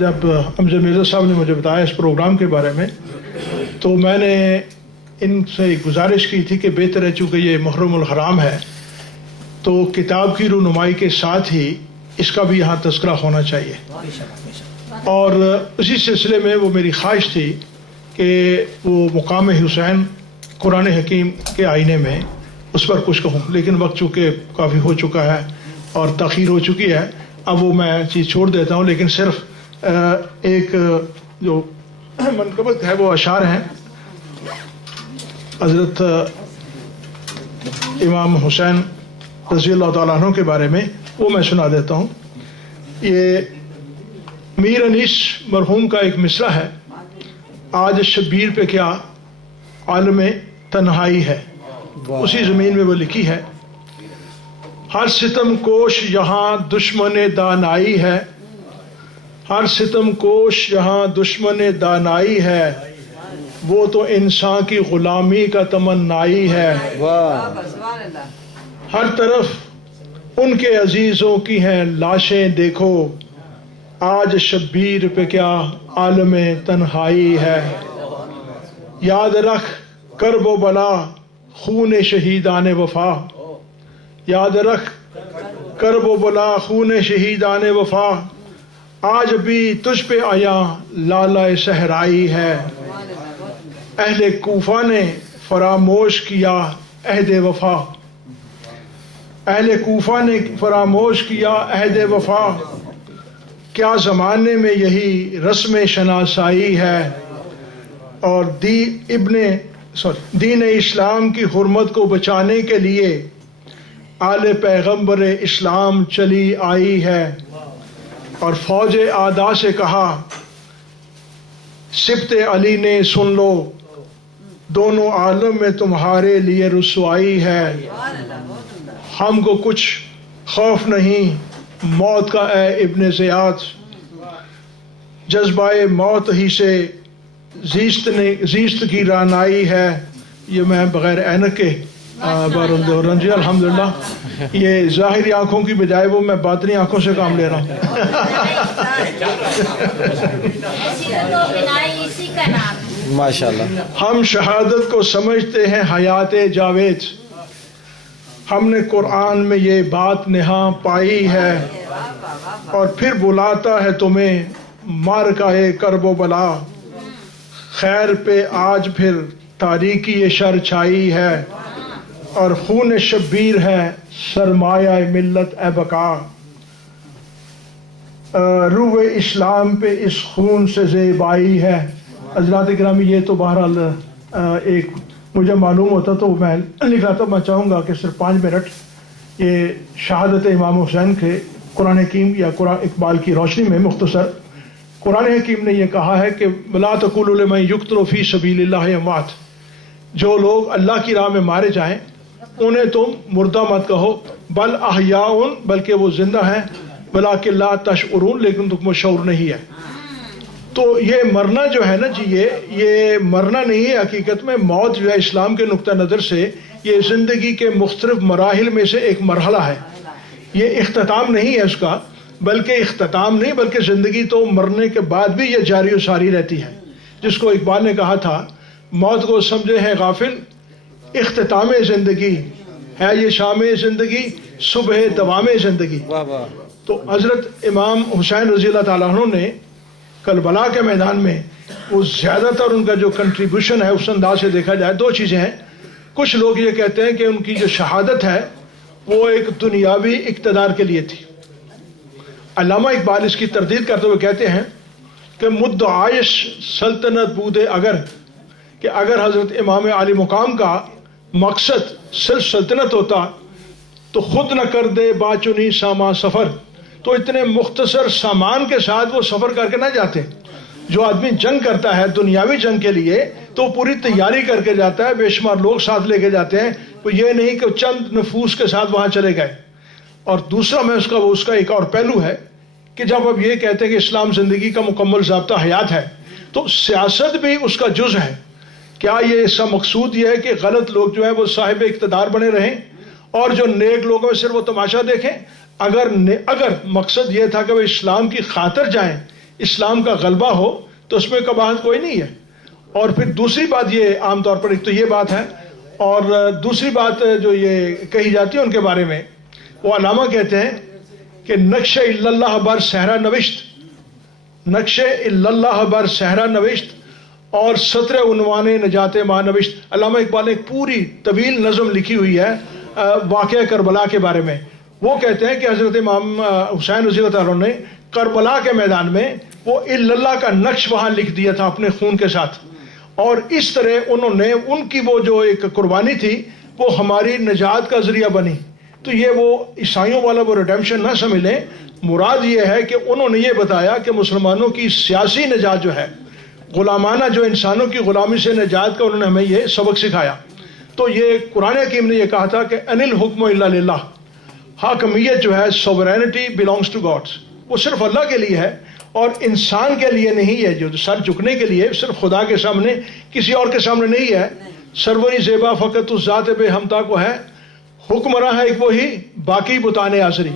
جب امجد مرزا صاحب نے مجھے بتایا اس پروگرام کے بارے میں تو میں نے ان سے ایک گزارش کی تھی کہ بہتر ہے چونکہ یہ محرم الحرام ہے تو کتاب کی رونمائی کے ساتھ ہی اس کا بھی یہاں تذکرہ ہونا چاہیے، اور اسی سلسلے میں وہ میری خواہش تھی کہ وہ مقام حسین قرآن حکیم کے آئینے میں اس پر کچھ کہوں، لیکن وقت چونکہ کافی ہو چکا ہے اور تاخیر ہو چکی ہے، اب وہ میں چیز چھوڑ دیتا ہوں، لیکن صرف ایک جو منقبت ہے وہ اشعار ہیں حضرت امام حسین رضی اللہ تعالیٰ عنہ کے بارے میں، وہ میں سنا دیتا ہوں۔ یہ میر انیس مرحوم کا ایک مصرع ہے، آج شبیر پہ کیا عالم تنہائی ہے، اسی زمین میں وہ لکھی ہے۔ ہر ستم کوش یہاں دشمن دانائی ہے، ہر ستم کوش یہاں دشمن دانائی ہے، وہ تو انسان کی غلامی کا تمنائی ہے۔ ہر طرف ان کے عزیزوں کی ہیں لاشیں دیکھو، آج شبیر پہ کیا عالم تنہائی ہے۔ یاد رکھ کرب و بلا خون شہیدان وفا، یاد رکھ کرب و بلا خون شہیدان وفا، آج بھی تجھ پہ آیا لالہ صحرائی ہے۔ اہل کوفہ نے فراموش کیا عہد وفا، اہل کوفہ نے فراموش کیا عہد وفا، کیا زمانے میں یہی رسم شناسائی ہے۔ اور دین اسلام کی حرمت کو بچانے کے لیے آل پیغمبر اسلام چلی آئی ہے۔ اور فوج اعداء سے کہا سبط علی نے سن لو، دونوں عالم میں تمہارے لیے رسوائی ہے۔ ہم کو کچھ خوف نہیں موت کا اے ابن زیاد، جذبہ موت ہی سے زیست کی رانائی ہے۔ یہ میں بغیر اینک کے بارالدوران جی الحمدللہ یہ ظاہری آنکھوں کی بجائے وہ میں باطنی آنکھوں سے کام لے رہا ہوں۔ ماشاءاللہ۔ ہم شہادت کو سمجھتے ہیں حیات جاوید، ہم نے قرآن میں یہ بات نہاں پائی ہے، اور پھر بلاتا ہے تمہیں مارکائے کرب و بلا، خیر پہ آج پھر تاریکی شر چھائی ہے، اور خون شبیر ہے سرمایہ ملت اے بقا، روح اسلام پہ اس خون سے زیبائی ہے۔ حضرات گرامی یہ تو بہرحال ایک مجھے معلوم ہوتا تو میں لکھ رہا تھا، میں چاہوں گا کہ صرف 5 منٹ یہ شہادت امام حسین کے قرآن حکیم یا قرآن اقبال کی روشنی میں مختصر قرآن حکیم نے یہ کہا ہے کہ وَلَا تَقُولُوا لِمَن يُقْتَلُ فِي سَبِيلِ اللَّهِ أَمْوَاتٌ، جو لوگ اللہ کی راہ میں مارے جائیں انہیں تم مردہ مت کہو، بل احیاء، بلکہ وہ زندہ ہیں، وَلَٰكِن لَا تَشْعُرُونَ، لیکن تم کو شعور نہیں ہے۔ تو یہ مرنا جو ہے نا جی، یہ مرنا نہیں ہے، حقیقت میں موت جو ہے اسلام کے نقطہ نظر سے یہ زندگی کے مختلف مراحل میں سے ایک مرحلہ ہے، یہ اختتام نہیں ہے اس کا، بلکہ اختتام نہیں بلکہ زندگی تو مرنے کے بعد بھی یہ جاری و ساری رہتی ہے، جس کو اقبال نے کہا تھا موت کو سمجھے ہیں غافل اختتام زندگی ہے یہ شام زندگی صبح دوام زندگی۔ تو حضرت امام حسین رضی اللہ تعالیٰ عنہ نے کربلا کے میدان میں وہ زیادہ تر ان کا جو کنٹریبیوشن ہے اس انداز سے دیکھا جائے 2 چیزیں ہیں۔ کچھ لوگ یہ کہتے ہیں کہ ان کی جو شہادت ہے وہ ایک دنیاوی اقتدار کے لیے تھی۔ علامہ اقبال اس کی تردید کرتے ہوئے کہتے ہیں کہ مدعائش سلطنت بودے اگر حضرت امام علی مقام کا مقصد صرف سلطنت ہوتا تو خود نہ کر دے باچنی ساما سفر، تو اتنے مختصر سامان کے ساتھ وہ سفر کر کے نہ جاتے۔ جو آدمی جنگ کرتا ہے دنیاوی جنگ کے لیے تو پوری تیاری کر کے جاتا ہے، بے شمار لوگ ساتھ لے کے جاتے ہیں، وہ یہ نہیں کہ چند نفوس کے ساتھ وہاں چلے گئے۔ اور دوسرا میں اس کا ایک اور پہلو ہے کہ جب اب یہ کہتے ہیں کہ اسلام زندگی کا مکمل ضابطہ حیات ہے تو سیاست بھی اس کا جز ہے۔ کیا یہ اس کا مقصود یہ ہے کہ غلط لوگ جو ہیں وہ صاحب اقتدار بنے رہیں اور جو نیک لوگوں میں صرف وہ تماشا دیکھیں؟ اگر مقصد یہ تھا کہ وہ اسلام کی خاطر جائیں، اسلام کا غلبہ ہو تو اس میں قباحت کوئی نہیں ہے. اور پھر دوسری بات یہ عام طور پر ایک تو یہ بات ہے، اور دوسری بات جو یہ کہی جاتی ہے ان کے بارے میں، وہ علامہ کہتے ہیں کہ نقش الا اللہ بر صحرا نوشت، نقش الا اللہ بر صحرا نوشت اور سطر عنوان نجات ماں نوشت. علامہ اقبال نے ایک پوری طویل نظم لکھی ہوئی ہے واقعہ کربلا کے بارے میں. وہ کہتے ہیں کہ حضرت امام حسین رضی اللہ عنہ نے کربلا کے میدان میں وہ الا اللہ کا نقش وہاں لکھ دیا تھا اپنے خون کے ساتھ، اور اس طرح انہوں نے ان کی وہ جو ایک قربانی تھی وہ ہماری نجات کا ذریعہ بنی. تو یہ وہ عیسائیوں والا وہ ریڈیمشن نہ سمجھ لیں، مراد یہ ہے کہ انہوں نے یہ بتایا کہ مسلمانوں کی سیاسی نجات جو ہے، غلامانہ جو انسانوں کی غلامی سے نجات کا انہوں نے ہمیں یہ سبق سکھایا. تو یہ قرآن حکیم نے یہ کہا تھا کہ ان الحکم الا للہ، حاکمیت جو ہے سوورینٹی بلانگس ٹو گاڈ، وہ صرف اللہ کے لیے ہے اور انسان کے لیے نہیں ہے. جو سر جھکنے کے لیے صرف خدا کے سامنے، کسی اور کے سامنے نہیں ہے. سروری زیبا فقط اس ذات بے ہمتا کو ہے، حکمراں ہے ایک وہی، باقی بتان آزری.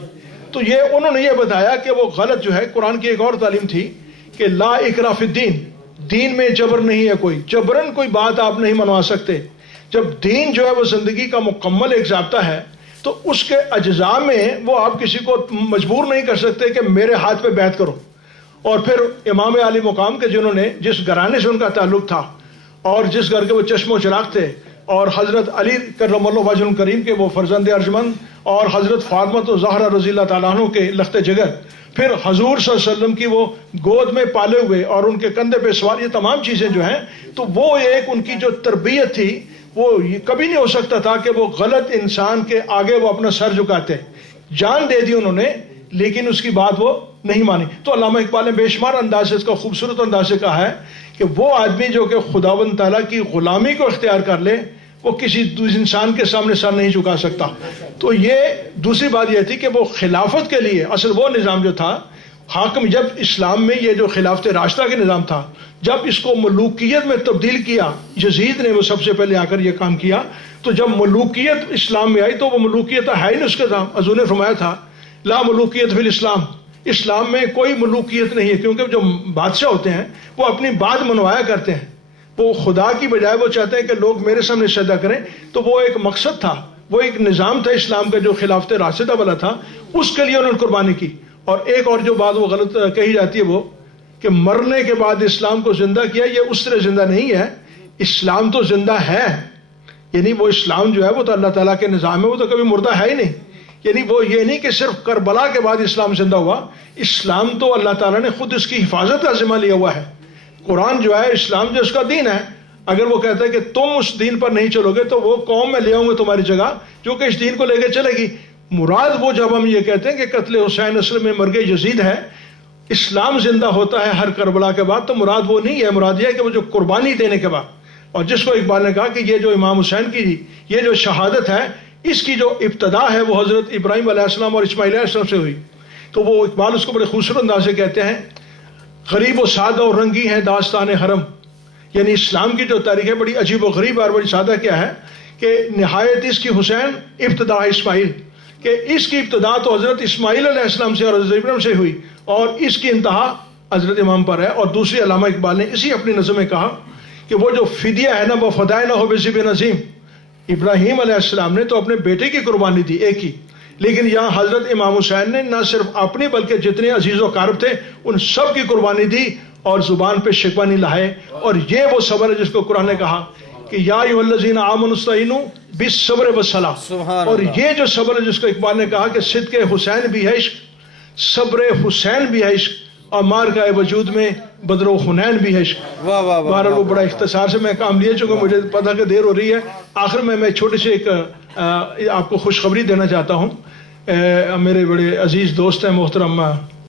تو یہ انہوں نے یہ بتایا کہ وہ غلط جو ہے، قرآن کی ایک اور تعلیم تھی کہ لا اکراہ فی الدین، دین میں جبر نہیں ہے، کوئی جبرن کوئی بات آپ نہیں منوا سکتے. جب دین جو ہے وہ زندگی کا مکمل ایک ضابطہ ہے تو اس کے اجزاء میں وہ آپ کسی کو مجبور نہیں کر سکتے کہ میرے ہاتھ پہ بیعت کرو. اور پھر امام علی مقام کے جنہوں نے جس گھرانے سے ان کا تعلق تھا اور جس گھر کے وہ چشم و چراغ تھے، اور حضرت علی کرم اللہ وجہ الکریم کے وہ فرزند ارجمند، اور حضرت فاطمہ زہرا رضی اللہ تعالیٰ عنہ کے لخت جگر، پھر حضور صلی اللہ علیہ وسلم کی وہ گود میں پالے ہوئے اور ان کے کندھے پہ سوار، یہ تمام چیزیں جو ہیں، تو وہ ایک ان کی جو تربیت تھی وہ کبھی نہیں ہو سکتا تھا کہ وہ غلط انسان کے آگے وہ اپنا سر جھکاتے. جان دے دی انہوں نے لیکن اس کی بات وہ نہیں مانی. تو علامہ اقبال نے بے شمار انداز سے، اس کا خوبصورت انداز سے کہا ہے کہ وہ آدمی جو کہ خداوند تعالیٰ کی غلامی کو اختیار کر لے وہ کسی دوسرے انسان کے سامنے سر نہیں جھکا سکتا. تو یہ دوسری بات یہ تھی کہ وہ خلافت کے لیے اصل وہ نظام جو تھا حاکم، جب اسلام میں یہ جو خلافت راشدہ کے نظام تھا، جب اس کو ملوکیت میں تبدیل کیا، یزید نے وہ سب سے پہلے آ کر یہ کام کیا. تو جب ملوکیت اسلام میں آئی تو وہ ملوکیت ہے ہی نہیں اس کے نام. حضور نے فرمایا تھا لا ملوکیت فی الاسلام، اسلام میں کوئی ملوکیت نہیں ہے، کیونکہ جو بادشاہ ہوتے ہیں وہ اپنی بات منوایا کرتے ہیں، وہ خدا کی بجائے وہ چاہتے ہیں کہ لوگ میرے سامنے سجدہ کریں. تو وہ ایک مقصد تھا، وہ ایک نظام تھا اسلام کا جو خلافت راشدہ والا تھا، اس کے لیے انہوں نے قربانی کی. اور ایک اور جو بات وہ غلط کہی جاتی ہے وہ کہ مرنے کے بعد اسلام کو زندہ کیا، یہ اس طرح زندہ نہیں ہے. اسلام تو زندہ ہے، یعنی وہ اسلام جو ہے وہ تو اللہ تعالیٰ کے نظام ہے، وہ تو کبھی مردہ ہے ہی نہیں. یعنی وہ یہ نہیں کہ صرف کربلا کے بعد اسلام زندہ ہوا، اسلام تو اللہ تعالیٰ نے خود اس کی حفاظت کا ذمہ لیا ہوا ہے. قرآن جو ہے، اسلام جو اس کا دین ہے، اگر وہ کہتا ہے کہ تم اس دین پر نہیں چلو گے تو وہ قوم میں لے آؤں گے تمہاری جگہ جو کہ اس دین کو لے کے چلے گی. مراد وہ جب ہم یہ کہتے ہیں کہ قتل حسین اصل میں مرگ یزید ہے، اسلام زندہ ہوتا ہے ہر کربلا کے بعد، تو مراد وہ نہیں ہے. مراد یہ ہے کہ وہ جو قربانی دینے کے بعد، اور جس کو اقبال نے کہا کہ یہ جو امام حسین کی یہ جو شہادت ہے، اس کی جو ابتدا ہے وہ حضرت ابراہیم علیہ السلام اور اسماعیل علیہ السلام سے ہوئی. تو وہ اقبال اس کو بڑے خوبصورت انداز سے کہتے ہیں غریب و سادہ اور رنگی ہے داستان حرم. یعنی اسلام کی جو تاریخ ہے بڑی عجیب و غریب اور بڑی سادہ کیا ہے کہ نہایت اس کی حسین، ابتدا اسماعیل، کہ اس کی ابتدا تو حضرت اسماعیل علیہ السلام سے اور حضرت ابراہیم سے ہوئی اور اس کی انتہا حضرت امام پر ہے. اور دوسری علامہ اقبال نے اسی اپنی نظم میں کہا کہ وہ جو فدیہ ہے نا، وہ فدائے نہ ہو بے بن عظیم. ابراہیم علیہ السلام نے تو اپنے بیٹے کی قربانی دی ایک ہی، لیکن یہاں حضرت امام حسین نے نہ صرف اپنی بلکہ جتنے عزیز و قارب تھے ان سب کی قربانی دی اور زبان پہ شکوہ نہیں لائے. اور یہ وہ صبر ہے جس کو قرآن نے کہا کہ یا ایھا الذین آمنوا استعینوا بالصبر والصلاۃ. اور یہ جو صبر ہے جس کو اقبال نے کہا کہ صدق حسین بھی ہے عشق، صبر حسین بھی ہے عشق، اور مارکہ وجود میں بدر و حنین بھی ہے عشق. بہرحال وہ بڑا اختصار سے میں کام لیا، چونکہ مجھے پتہ کہ دیر ہو رہی ہے. آخر میں چھوٹی سی ایک آپ کو خوشخبری دینا چاہتا ہوں. میرے بڑے عزیز دوست ہیں محترم